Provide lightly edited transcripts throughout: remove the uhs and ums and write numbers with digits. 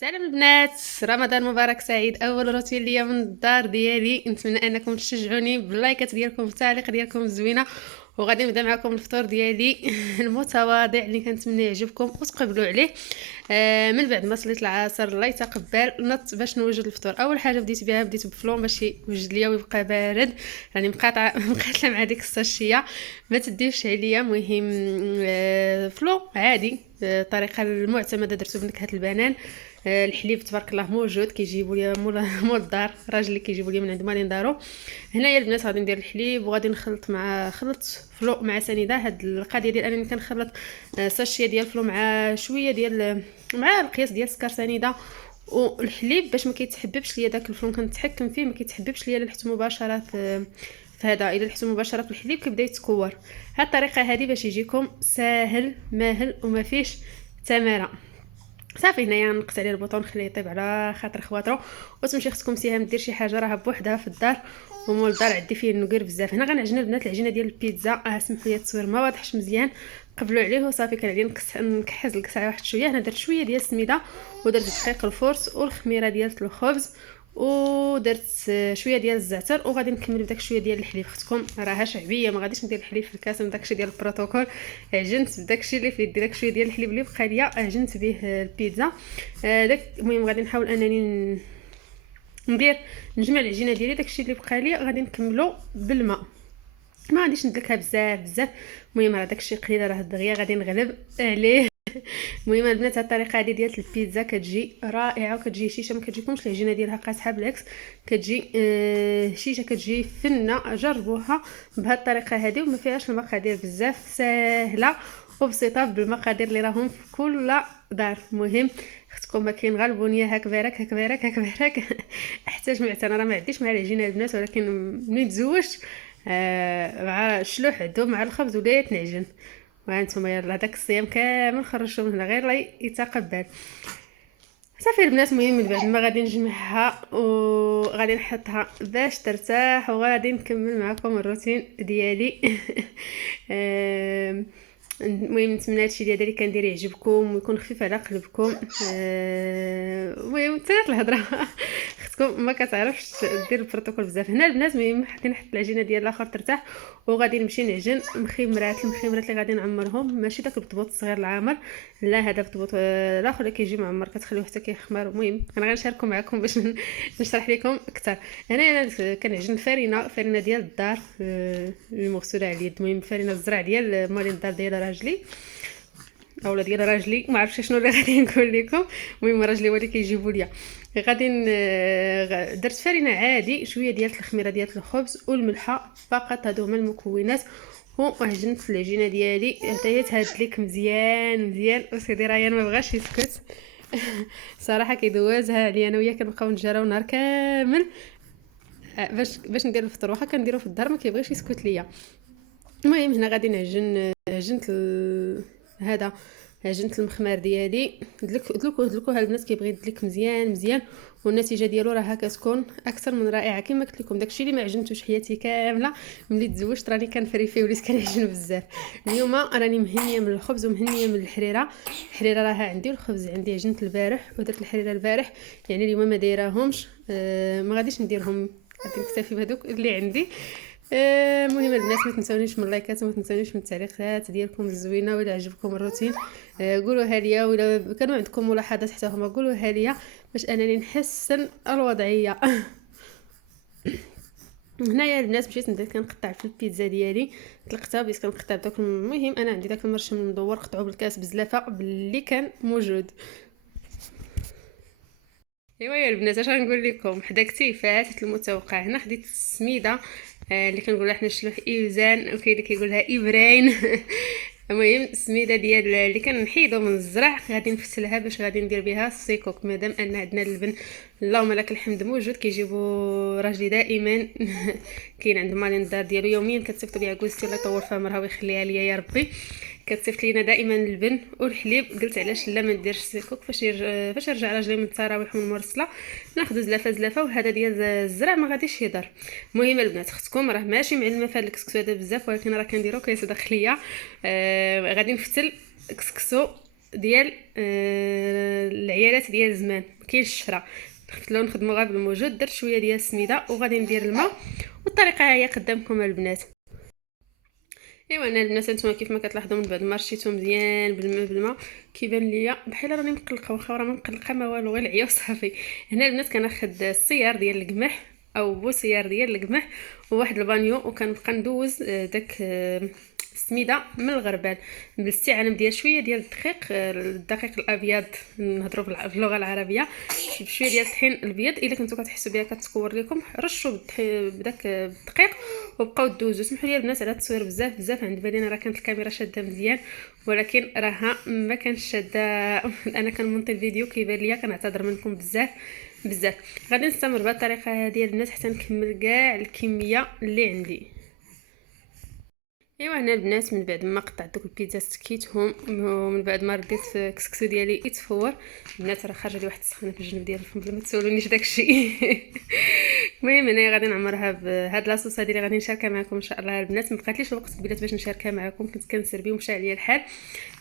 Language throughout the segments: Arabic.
سلام البنات، رمضان مبارك سعيد. اول روتين ليا من الدار ديالي، نتمنى انكم تشجعوني باللايكات ديالكم والتعليق ديالكم الزوينه. وغادي نبدا معكم الفطور ديالي المتواضع اللي كنتمنى يعجبكم وتقبلوا عليه. من بعد ما صليت العصر الله يتقبل نط باش نوجد الفطور. اول حاجه بديت بفلون باش يوجد ليا ويبقى بارد، راني مقاطعه مقاتله مع ديك الساشيه، ما تديوش عليا. مهم فلون عادي، الطريقه المعتمده درتو بنكهه البنان. الحليب تبارك الله موجود، كيجيبوا لي مول الدار، راجل اللي كيجيبوا لي من عند مالين دارو. هنايا البنات غادي ندير الحليب وغادي نخلط مع فلو مع سنيده. هاد القضيه ديال انني كنخلط ساشيه ديال فلو مع شويه ديال مع القياس ديال سكر سنيده والحليب باش ما كيتحببش ليا داك الفلون. كنتحكم فيه ما كيتحببش ليا لحتو مباشره في هذا. الا لحتو مباشره في الحليب كيبدا يتكور. هاد الطريقه هذه باش يجيكم ساهل ماهل وما فيش تماره. صافي هنايا نقص عليه البوطون نخليه يطيب على خاطر خواطرو. وتمشي خصكم سيهام دير شي حاجه راه بوحدها في الدار، ومول الدار عندي فيه النقير بزاف. هنا غنعجن البنات العجينه ديال البيتزا. سمحوا لي التصوير ما واضحش مزيان، قبلوا عليه. وصافي كنعلي نكحز الكسعه واحد شويه. هنا درت شويه ديال السميده ودرت دقيق الفورس والخميره ديال الخبز ودرت شويه ديال الزعتر. وغادي نكمل بداك شويه ديال الحليب. اختكم راها شعبيه، ما غاديش ندير الحليب في الكاس من داكشي ديال البروتوكول. عجنت بداكشي اللي فيه داك شويه ديال الحليب اللي بقى ليا، عجنت به البيتزا. داك المهم غادي نحاول انني ندير نجمع العجينه ديالي. داكشي اللي بقى لي غادي نكملو بالماء، ما غاديش ندلكها بزاف. المهم راه داكشي قليل، راه دغيا غادي نغلب عليه. المهم البنات هاد الطريقه هذه ديال البيتزا كتجي رائعه وكتجي شيشه، ما كتجيكمش العجينه ديالها قاصحه، بالعكس كتجي شيشه، كتجي فنه. جربوها بهاد الطريقه هذه وما فيهاش المقادير بزاف، سهله وبسيطه بالمقادير اللي راهم في كل دار. المهم اختكم ما كاين غير البنيه هاك بارك هاك بارك هاك بارك. احتاج معتنا، انا ما عنديش مع العجينه البنات، ولكن منين تزوجت مع الشلوح عندو مع الخبز وليت نعجن. وهانتوما يلا داك الصيام كامل خرجتو من هنا غير الله يتقبل. صافي البنات، المهم من بعد ما غادي نجمعها وغادي نحطها باش ترتاح وغادي نكمل معكم الروتين ديالي. المهم نتمنى هادشي اللي كندير يعجبكم ويكون خفيف على قلبكم. المهم تسالات الهضره. اختكم ما كتعرفش دير البروتوكول بزاف. هنا البنات المهم غادي نحط العجينه ديال الاخر ترتاح وغادي نمشي نعجن المخمرات اللي غادي نعمرهم. ماشي داك البطبوط الصغير العامر، لا، هذا البطبوط الاخر اللي كيجي معمر كتخليوه حتى كيخمر. المهم انا غنشاركو معكم باش نشرح لكم اكثر. انا كنعجن فرينه ديال الدار المغسوله على اليد. المهم فرينه الزرع ديال مالين الدار ديال راجلي اولا ديال راجلي، ما عرفتش شنو اللي غادي نقول لكم. المهم راجلي هو اللي كيجيبوا ليا. غادي درت فرينه عادي، شويه ديال الخميره ديال الخبز والملحه فقط، هادو هما المكونات. وعجنت العجينه ديالي حتى هي تهاد لك مزيان. وسيدي ريان ما بغاش يسكت. صراحه كيدوزها عليا انا وياه، كنبقاو نجراو نهار كامل باش ندير الفطور. واخا كنديرو في الدار ما كيبغيش يسكت ليا. المهم هنا غادي نعجن عجنت هذا عجنت المخمار ديالي. دلكوها البنات كيبغي يدلك مزيان. والنتيجه ديالو راها كتكون اكثر من رائعه. كما قلت لكم داكشي اللي ما عجنتوش حياتي كامله ملي تزوجت راني كنفري فيه وليت كنعجن بزاف. اليوم راني مهنيه من الخبز ومهنيه من الحريره راها عندي والخبز عندي. عجنت البارح ودرت الحريره البارح، يعني اليوم ما دايراهمش. ما غاديش نديرهم، غادي نكتفي بهذوك اللي عندي. المهم البنات ما تنسونيش من اللايكات وما تنسونيش من التعليقات ديالكم الزوينه. وإلا عجبكم الروتين قولوها ليا، وإلا كانوا عندكم ملاحظات حتى هما قولوها ليا باش انني نحسن الوضعيه. هنايا البنات مشيت ندير كنقطع في البيتزا ديالي، طلقتها بديت كنقطع بداك. المهم انا عندي داك المرشم المدور قطعوه بالكاس بزلافه باللي كان موجود. ايوا يا البنات اش غنقول لكم، حدا كتيفات المتوقع. هنا خديت السميده اللي كنقولها حنا الشلوح ايوزان، وكاين اللي كيقولها ابراين. المهم السميده ديال اللي كنحيدو من الزرع غادي نفتلها باش غادي ندير بها السيكوك. مادام ان عندنا اللبن اللهم لك الحمد موجود، كيجيبوا راجلي دائما. كاين عند مالين الدار ديالو يوميا كتصيفط بها كوزتي الله يطول في عمرها ويخليها ليا يا ربي. كتصيفط لينا دائما اللبن والحليب. قلت علاش لا ما نديرش السيكوك فاش يرجع راجلي من التراويح ومن المرسله ناخذ زلافه وهذا ديال الزرع ما غاديش يضر. المهم البنات اختكم راه ماشي معلمه في هذا الكسكسو هذا بزاف، ولكن راه كنديرو كيصدق ليا. غادي نفتل كسكسو ديال العيالات ديال زمان، مكاينش الشرا. خفت لو نخدمو غير بالموجود. درت شويه ديال السميده وغادي ندير الماء، والطريقه هي قدامكم البنات. ايوا انا البنات نتوما كيف ما كتلاحظوا من بعد ما رشيتو مزيان بالماء كيبان ليا بحال راني مقلقه، واخا راه ما مقلقه ما والو، غير العيا وصافي. هنا البنات كناخذ السيار ديال القمح او بوسيار ديال القمح وواحد البانيو، وكنبقى ندوز داك السميده من الغربال بالاستعانه ديال شويه ديال الدقيق، الدقيق الابيض، نهضروا باللغه العربيه، بشويه ديال الطحين الابيض. الا كنتو كتحسوا بها كتكور لكم رشوا بداك الدقيق وبقاو دوزو. سمحوا لي البنات على التصوير بزاف، عند بالي انا راه كانت الكاميرا شاده مزيان ولكن راها ما كانش شاده. انا كنمونطي الفيديو كيبان ليا، كنعتذر منكم بزاف. غادي نستمر بهذه الطريقه هذه البنات حتى نكمل كاع الكميه اللي عندي. ايوا هنا البنات من بعد ما قطعت دوك البيتزا سكيتهم، ومن بعد ما رديت الكسكسو ديالي يتفور. البنات راه خارجه لي واحد السخانه في الجنب ديال الفم بلا ما تسولونيش داكشي. المهم هنايا غادي نعمرها بهاد لاصوص هذه اللي غادي نشاركها معكم ان شاء الله البنات. ما بقاتليش الوقت بلات باش نشاركها معكم، كنت كنسربي ومشى عليا الحال،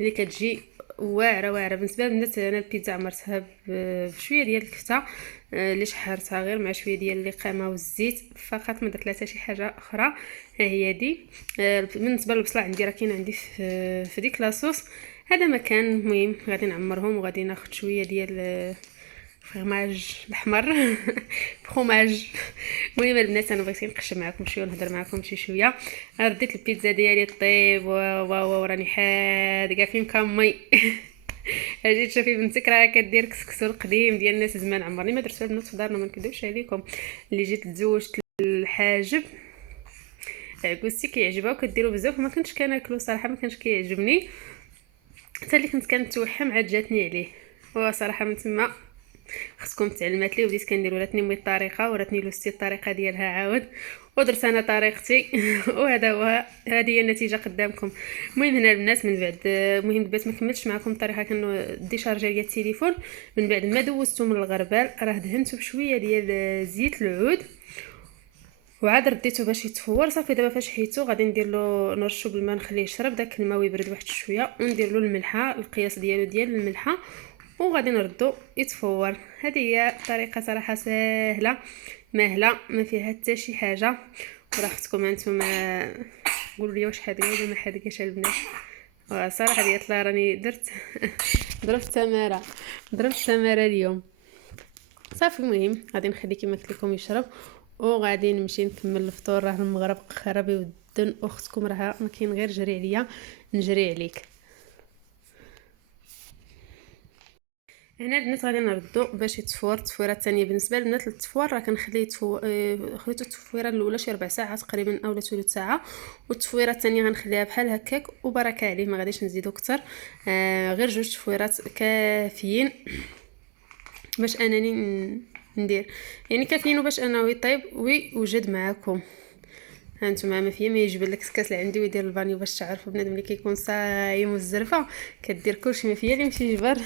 اللي كتجي واعره بالنسبه للبنات. انا البيتزا عمرتها بشويه ديال الكفته اللي شحرتها غير مع شويه ديال اللقامه والزيت فقط، ما درت لها حتى شي حاجه اخرى. ها هي دي. بالنسبه للبصله عندي راه كاين عندي في ديك لاصوص. هذا مكان المهم غادي نعمرهم، وغادي ناخذ شويه ديال فرماج الاحمر فخوماج. المهم البنات انا بغيت نقشر معكم شويه ونهضر معكم شويه. رديت البيتزا ديالي طيب وراني حادقه فين كامي. اجي تشوفي بنتك راه كدير كسكسو القديم ديال الناس زمان، عمرني ما درتو البنات في دارنا ما نكذبش عليكم. اللي جيت تزوجت الحاجب عكوستي كيعجبها وكديرو بزاف، وما كنتش كناكلو صراحه، ما كانش كيعجبني حتى اللي كنت كنتوحم عاد جاتني عليه. وصراحه من تما خصكم تعلمات لي، وبديت كندير وراتني مي الطريقه، وراتني لوستي الطريقه ديالها عاود، ودرت انا طريقتي. وهذا هو، هذه هي النتيجه قدامكم. المهم هنا البنات من بعد المهم البنات ما كملتش معكم الطريقه، كانوا ديشارجي ديال التليفون. من بعد ما دوزتو من الغربال راه دهنته بشويه ديال زيت العود، وعاد رديته باش يتفور. صافي دابا فاش حيتو غادي ندير له نرشو بالماء نخليه يشرب داك الماء ويبرد واحد شويه، وندير له الملحه القياس ديالو ديال الملحه، وغادي نردو يتفور. هذه هي طريقه صراحه سهله ماهله ما فيها حتى شي حاجه. وراه اختكم انتما قولوا لي واش حادقه ولا ما حادقاش البنات. صراحه ديال الله راني ضربت تماره اليوم. صافي المهم غادي نخلي كيما قلت لكم يشرب، وغادي نمشي نكمل الفطور. راه المغرب خرب يودن، اختكم راه ما كاين غير جري عليا نجري عليك. هنا البنات غادي نردو باش يتفور. التفويره الثانيه بالنسبه للبنات التفوير راه كنخليه خليته التفويره الاولى شي ربع ساعه تقريبا اولا ثلث ساعه، والتفويره الثانيه غنخليها بحال هكاك وبركه عليه، ما غاديش نزيدو اكثر. غير جوج تفويرات كافيين باش انني ندير، يعني كافيين باش انه يطيب ويوجد معكم. هانتوما ما فيا ما يجبر لك الكاس اللي عندي ويدير الفانيو باش تعرفوا بنادم اللي كيكون صايم والزرفه كدير كلشي. ما فيا اللي يمشي يجبر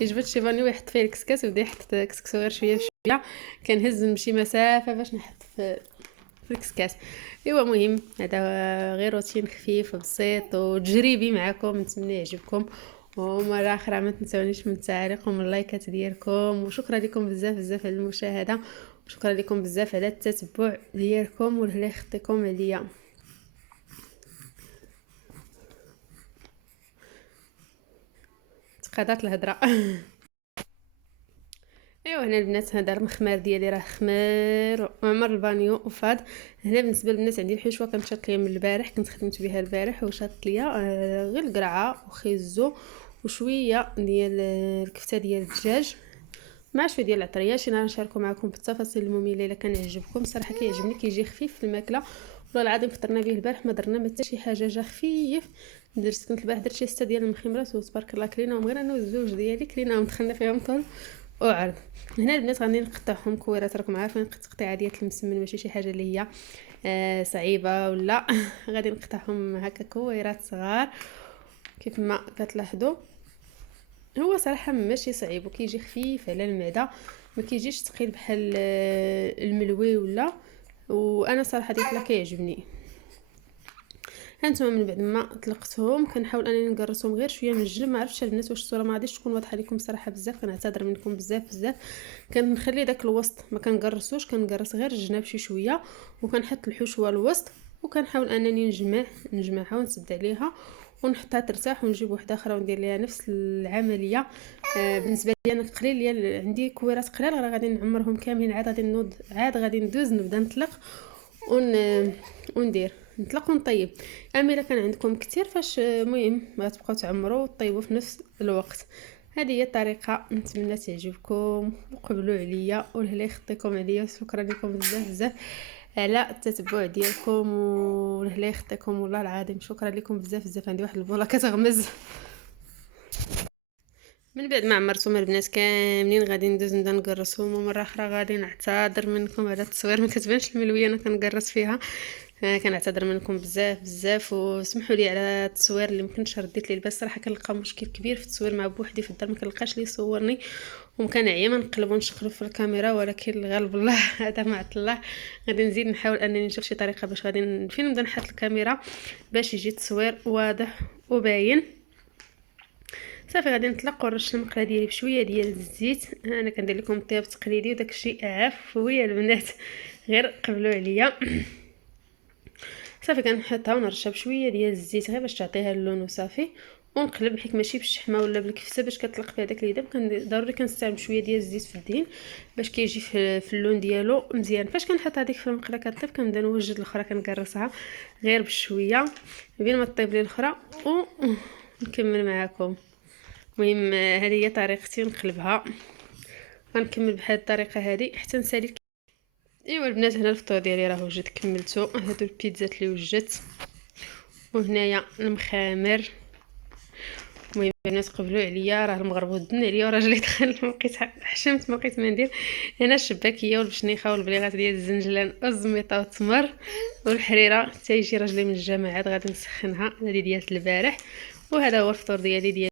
يجبر شي فانيو ويحط فيه الكسكاس ويبدا يحط كسكسو غير شويه بشويه. كنهز نمشي مسافه باش نحط في الكسكاس. ايوا مهم هذا غير روتين خفيف وبسيط وتجريبي معكم، نتمنى يعجبكم. ومره اخرى ما تنسونيش من التعاليق ومن اللايكات ديالكم، وشكرا لكم بزاف على المشاهده، وشكرا لكم بزاف على التتبع ديالكم واللي خطيكم عليا. تقادات الهضره. ايوا هنا البنات هذا المخمار ديالي راه خمار وعمر البانيو وفاض. هنا بالنسبه للبنات عندي الحشوه كانت شاط ليا من البارح، كنت خدمت بها البارح وشاط ليا غير القرعه وخيزو وشويه ديال الكفته ديال الدجاج مع شويه ديال العطريه. انا نشاركو معكم بالتفاصيل الممله الا كان يعجبكم. صراحه كيعجبني كيجي خفيف في الماكله، والله العظيم فطرنا به البارح ما درنا ما حتى شي حاجه، جا خفيف. كنت البارح درت شي 6 ديال المخمرات وتبارك الله كليناهم غير انا والزوج ديالي كليناهم دخلنا فيهم طول وعرض. هنا البنات غادي نقطعهم كويرات، راكم عارفين التقطيعه ديال المسمن ماشي شي حاجه اللي هي صعيبه ولا. غادي نقطعهم هكا كويرات صغار كيف ما كتلاحظوا. هو صراحه ماشي صعيب وكيجي خفيف على المعده، ما كيجيش ثقيل بحال الملوي ولا. وانا صراحه ديك لا كيعجبني. هانتوما من بعد ما طلقتهم كنحاول انني نقرصهم غير شويه من الجنب. ما عرفتش البنات واش الصوره ما غاديش تكون واضحه لكم صراحه بزاف، كنعتذر منكم بزاف. كنخلي داك الوسط ما كنقرصوش، كنقرص غير الجناب شي شويه وكنحط الحشوه الوسط وكنحاول انني نجمعها ونسد عليها ونحطها ترتاح ونجيب وحده اخرى وندير ليها نفس العمليه. بالنسبه لي انا قليل لي عندي كويرات قلال، راه غادي نعمرهم كاملين، عاد غادي ندوز نبدا نطلق وندير نطلق ونطيب. اما الا كان عندكم كتير فاش مهم ما تبقاو تعمروا وطيبوا في نفس الوقت. هذه هي الطريقه، نتمنى تعجبكم وقبلوا عليا والله يخطيكم عليا. شكرا لكم بزاف على التتبع ديالكم والله يخطيكم والله العظيم. شكرا لكم بزاف. عندي واحد البوله كتغمز. من بعد ما عمرتهم البنات كاملين غادي ندوز نبدا نقرصهم، ومره اخرى غادي نعتذر منكم على التصوير ما كتبانش الملويه انا كنقرص فيها. كنعتذر منكم بزاف وسمحوا لي على التصوير اللي مكنتش رديت ليه البال. صراحه كنلقى مشكل كبير في التصوير مع بوحدي في الدار، ما كنلقاش اللي يصورني ومكنعيا ما نقلب ونشقلب في الكاميرا، ولكن الغالب الله هذا ما عطل الله. غادي نزيد نحاول انني نشوف شي طريقه باش غادي فين نبدا نحط الكاميرا باش يجي التصوير واضح وباين. صافي غادي نطلق ونرش المقله ديالي بشويه ديال الزيت. انا كندير لكم الطياب التقليدي وداك الشيء عفويه البنات، غير قبلوا عليا. صافي كنحطها ونرشها بشويه ديال الزيت غير باش تعطيها اللون وصافي، ونقلب حيت ماشي بالشحمه ولا بالكفته باش كتطلق فيها داك اليدام. ضروري كنستعمل شويه ديال الزيت في الدهن باش كيجي في اللون ديالو مزيان. فاش كنحط هذيك في المقله كطيب كنبدا نوجد الاخرى كنقرصها غير بشويه بين ما طيب لي الاخرى ونكمل معكم. المهم هذه هي طريقتي نقلبها، غنكمل بهذه الطريقه هذه حتى نسالي. ايوا البنات هنا الفطور ديالي راه وجد كملته. هادو البيتزات اللي وجدت وهنايا المخامر. المهم البنات قبلوا عليا، راه المغرب ودن عليا وراجلي دخل لقيت حشمت ما لقيت ما ندير. هنا الشباكيه والبشنيخه والبليغات ديال الزنجلان والزميطه والتمر والحريره حتى يجي راجلي من الجامعات غادي نسخنها. هذه ديال البارح وهذا هو الفطور ديالي